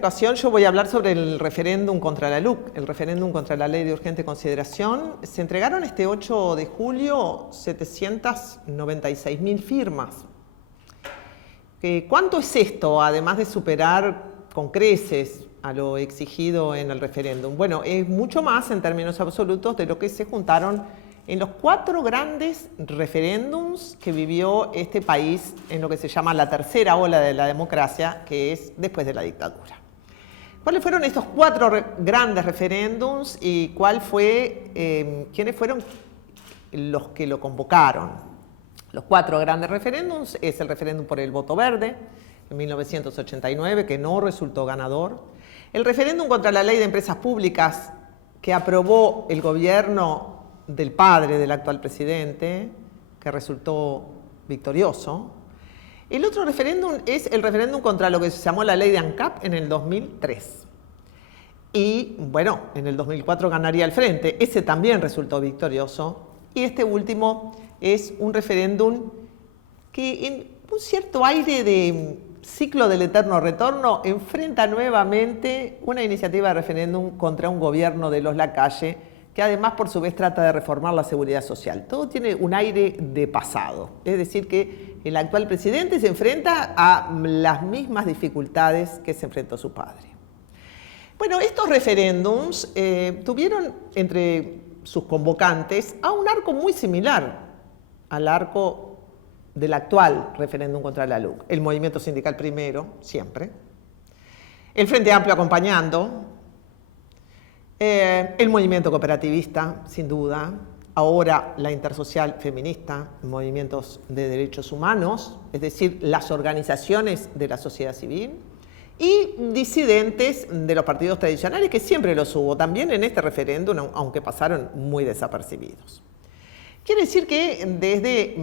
ocasión yo voy a hablar sobre el referéndum contra la LUC, el referéndum contra la Ley de Urgente Consideración. Se entregaron este 8 de julio 796.000 firmas. ¿Cuánto es esto, además de superar con creces a lo exigido en el referéndum? Bueno, es mucho más en términos absolutos de lo que se juntaron en los 4 grandes referéndums que vivió este país en lo que se llama la tercera ola de la democracia, que es después de la dictadura. ¿Cuáles fueron estos 4 grandes referéndums y quiénes fueron los que lo convocaron? Los 4 grandes referéndums es el referéndum por el voto verde en 1989, que no resultó ganador. El referéndum contra la ley de empresas públicas que aprobó el gobierno del padre del actual presidente, que resultó victorioso. El otro referéndum es el referéndum contra lo que se llamó la ley de ANCAP en el 2003. Y bueno, en el 2004 ganaría el Frente. Ese también resultó victorioso. Y este último es un referéndum que en un cierto aire de ciclo del eterno retorno enfrenta nuevamente una iniciativa de referéndum contra un gobierno de los Lacalle, que además por su vez trata de reformar la seguridad social. Todo tiene un aire de pasado, es decir que el actual presidente se enfrenta a las mismas dificultades que se enfrentó su padre. Bueno, estos referéndums tuvieron entre sus convocantes a un arco muy similar al arco del actual referéndum contra la LUC. El movimiento sindical primero, siempre. El Frente Amplio acompañando. El movimiento cooperativista, sin duda, ahora la intersocial feminista, movimientos de derechos humanos, es decir, las organizaciones de la sociedad civil, y disidentes de los partidos tradicionales, que siempre los hubo, también en este referéndum, aunque pasaron muy desapercibidos. Quiere decir que desde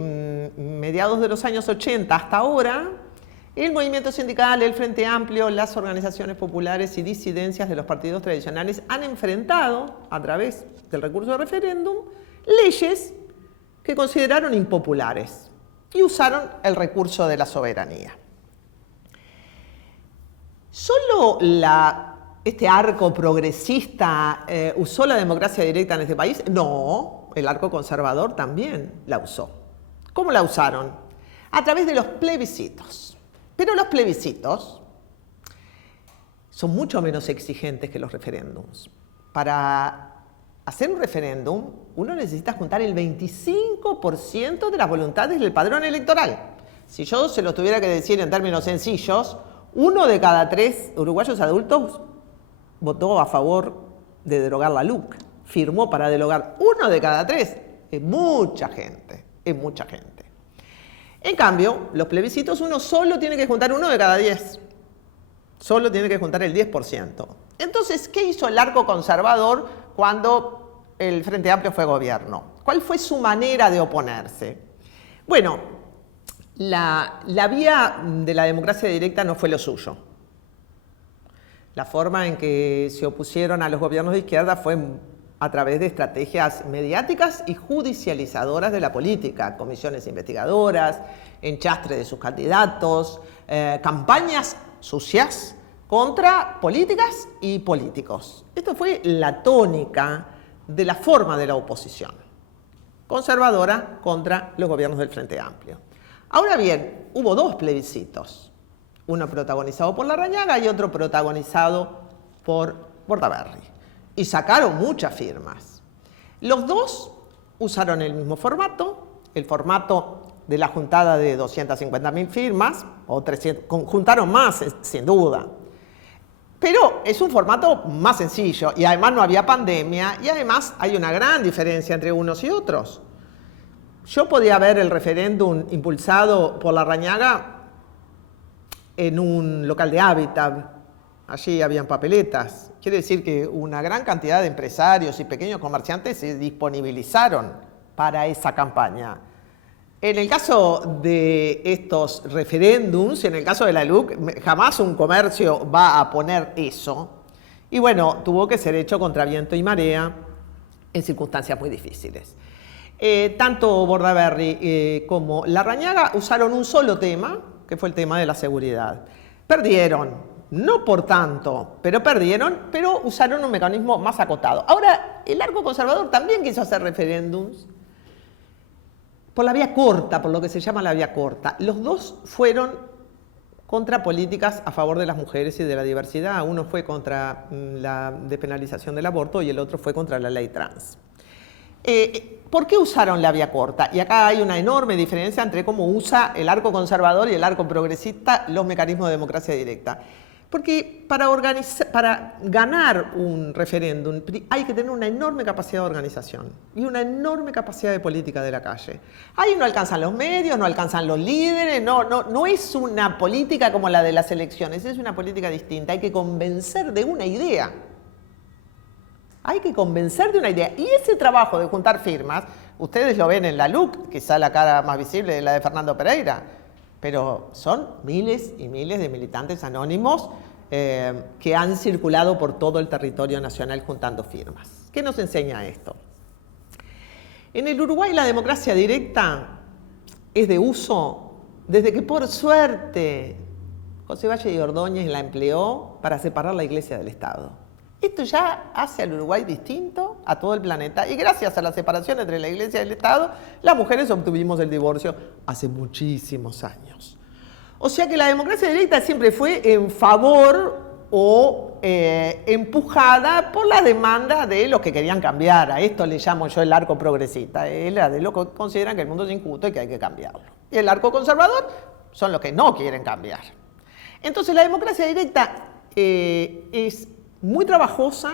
mediados de los años 80 hasta ahora, el movimiento sindical, el Frente Amplio, las organizaciones populares y disidencias de los partidos tradicionales han enfrentado, a través del recurso de referéndum, leyes que consideraron impopulares y usaron el recurso de la soberanía. ¿Solo este arco progresista usó la democracia directa en este país? No, el arco conservador también la usó. ¿Cómo la usaron? A través de los plebiscitos. Pero los plebiscitos son mucho menos exigentes que los referéndums. Para hacer un referéndum, uno necesita juntar el 25% de las voluntades del padrón electoral. Si yo se lo tuviera que decir en términos sencillos, 1 de cada 3 uruguayos adultos votó a favor de derogar la LUC. Firmó para derogar 1 de cada 3. Es mucha gente, es mucha gente. En cambio, los plebiscitos uno solo tiene que juntar 1 de cada 10. Solo tiene que juntar el 10%. Entonces, ¿qué hizo el arco conservador cuando el Frente Amplio fue gobierno? ¿Cuál fue su manera de oponerse? Bueno, la vía de la democracia directa no fue lo suyo. La forma en que se opusieron a los gobiernos de izquierda fue a través de estrategias mediáticas y judicializadoras de la política, comisiones investigadoras, enchastre de sus candidatos, campañas sucias contra políticas y políticos. Esto fue la tónica de la forma de la oposición, conservadora contra los gobiernos del Frente Amplio. Ahora bien, hubo 2 plebiscitos, uno protagonizado por Larrañaga y otro protagonizado por Bordaberry. Y sacaron muchas firmas. Los 2 usaron el mismo formato, el formato de la juntada de 250.000 firmas, o 300, juntaron más, sin duda. Pero es un formato más sencillo, y además no había pandemia, y además hay una gran diferencia entre unos y otros. Yo podía ver el referéndum impulsado por Larrañaga en un local de Hábitat. Allí habían papeletas. Quiere decir que una gran cantidad de empresarios y pequeños comerciantes se disponibilizaron para esa campaña. En el caso de estos referéndums, en el caso de la LUC, jamás un comercio va a poner eso. Y bueno, tuvo que ser hecho contra viento y marea en circunstancias muy difíciles. Tanto Bordaberry como Larrañaga usaron un solo tema, que fue el tema de la seguridad. Perdieron. no por tanto, pero perdieron, pero usaron un mecanismo más acotado. Ahora, el arco conservador también quiso hacer referéndums por la vía corta, por lo que se llama la vía corta. Los dos fueron contra políticas a favor de las mujeres y de la diversidad. Uno fue contra la despenalización del aborto y el otro fue contra la ley trans. ¿Por qué usaron la vía corta? Y acá hay una enorme diferencia entre cómo usa el arco conservador y el arco progresista los mecanismos de democracia directa. Porque para ganar un referéndum hay que tener una enorme capacidad de organización y una enorme capacidad de política de la calle. Ahí no alcanzan los medios, no alcanzan los líderes, no es una política como la de las elecciones, es una política distinta. Hay que convencer de una idea. Hay que convencer de una idea. Y ese trabajo de juntar firmas, ustedes lo ven en la LUC, quizá la cara más visible es la de Fernando Pereira, pero son miles y miles de militantes anónimos que han circulado por todo el territorio nacional juntando firmas. ¿Qué nos enseña esto? En el Uruguay la democracia directa es de uso desde que por suerte José Valle y Ordóñez la empleó para separar la Iglesia del Estado. Esto ya hace al Uruguay distinto a todo el planeta y gracias a la separación entre la Iglesia y el Estado, las mujeres obtuvimos el divorcio hace muchísimos años. O sea que la democracia directa siempre fue en favor o empujada por la demanda de los que querían cambiar. A esto le llamo yo el arco progresista, de los que consideran que el mundo es injusto y que hay que cambiarlo. Y el arco conservador son los que no quieren cambiar. Entonces la democracia directa es muy trabajosa,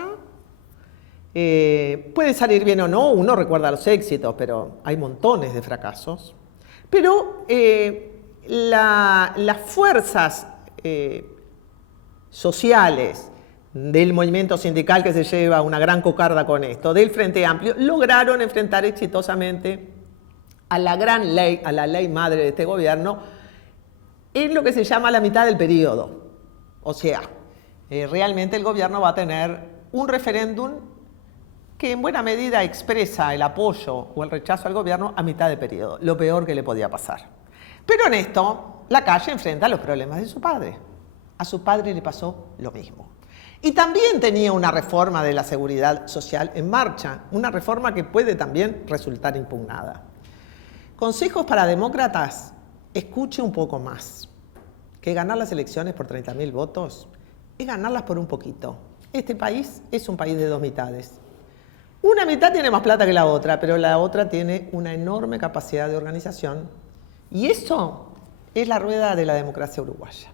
puede salir bien o no, uno recuerda los éxitos, pero hay montones de fracasos. Pero las fuerzas sociales del movimiento sindical que se lleva una gran cocarda con esto, del Frente Amplio, lograron enfrentar exitosamente a la gran ley, a la ley madre de este gobierno, en lo que se llama la mitad del periodo. O sea, realmente el gobierno va a tener un referéndum que en buena medida expresa el apoyo o el rechazo al gobierno a mitad de periodo, lo peor que le podía pasar. Pero en esto, la calle enfrenta los problemas de su padre. A su padre le pasó lo mismo. Y también tenía una reforma de la seguridad social en marcha, una reforma que puede también resultar impugnada. Consejos para demócratas, escuche un poco más. Que ganar las elecciones por 30.000 votos es ganarlas por un poquito. Este país es un país de dos mitades. Una mitad tiene más plata que la otra, pero la otra tiene una enorme capacidad de organización. Y eso es la rueda de la democracia uruguaya.